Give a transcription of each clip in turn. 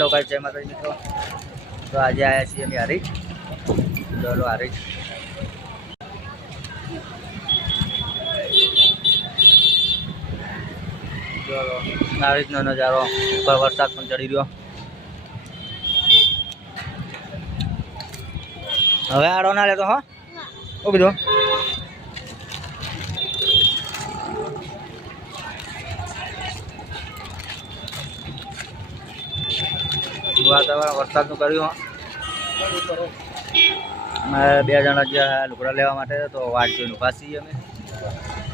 hello guide જય માતાજી મિત્રો તો આજે આવ્યા છીએ અમે હરીજ ચલો હરીજ ચલો આ રીતનો નજારો ઉપર વરસાદ પણ ચડી રહ્યો હવે આડો ના લેતો હો શું વાત આ વારતાનું કરી હો અને બે જાણા જયા લુકડા લેવા માટે તો વાત જોઈન ભાસી અમે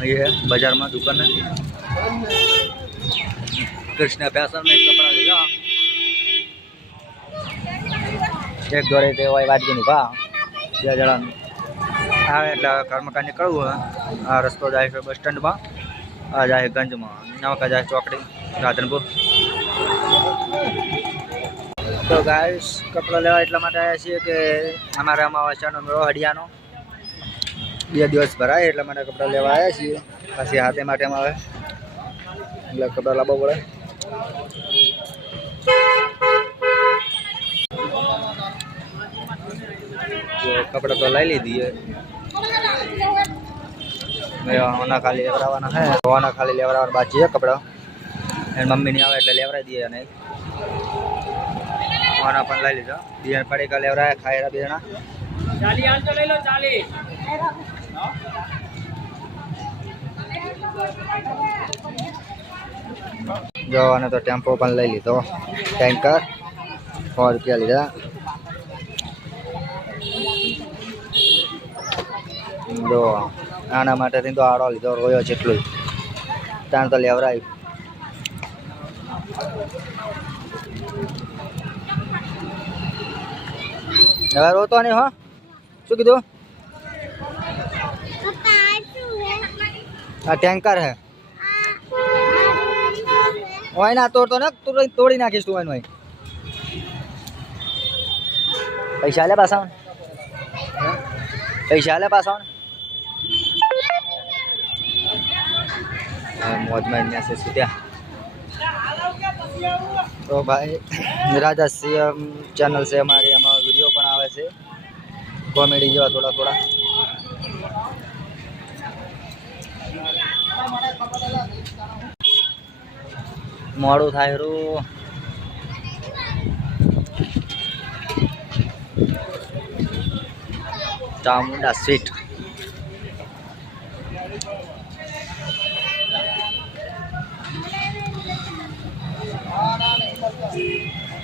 અહીંયા બજારમાં દુકાન છે કૃષ્ણા બેસાને કપડા લેગા એક દોરે દેવા વાત જોઈન ભા બે જાણા આવે એટલે કર્મકાની કળવા આ રસ્તો જાય બસ સ્ટોન્ડમાં આ જાય ગંજમાં ના કા જાય ચોકડી રાધનપુર તો ગાઈસ કપડા લેવા એટલા માટે આયા છીએ કે અમારા માંવાચાનો રો હડિયાનો બે દિવસ ભરાય એટલા માટે કપડા લેવા આયા છીએ પછી હાથે માં આવે એટલે કપડા લાવોડે તો કપડા તો લઈ લીધી એ યો ઓના ખાલી લેવરાવાના છે ઓના ખાલી લેવરાવાના બાકી છે કપડા એ મમ્મી ની આવે એટલે લેવરાઈ દી એને ખાવાના પણ લઈ લીધો બિયાણ પડે કા લેવરા ખાયરા બે જણા ચાલી હાલ તો લઈ લો ચાલી જો અને તો ટેમ્પો પણ લઈ લીધો ટેન્કર સો રૂપિયા લીધા જો આના માટેથી તો આડો લીધો રોયો જેટલું ત્યાં તો લેવરાય હવે રોતો નહીં હો શું કીધું આ ટેન્કર હે હોય ના તોડતો ને તોડી નાખીશ તું એનું પૈસા લે પાછા પૈસા લે પાછા મોજમાં અહીંયા છે સુત્યા તો ભાઈ રાજા સીએમ ચેનલ છે અમારી છે કોમેડી જેવા થોડા થોડા મોડું થાય રૂ ચામુંડા સ્વીટ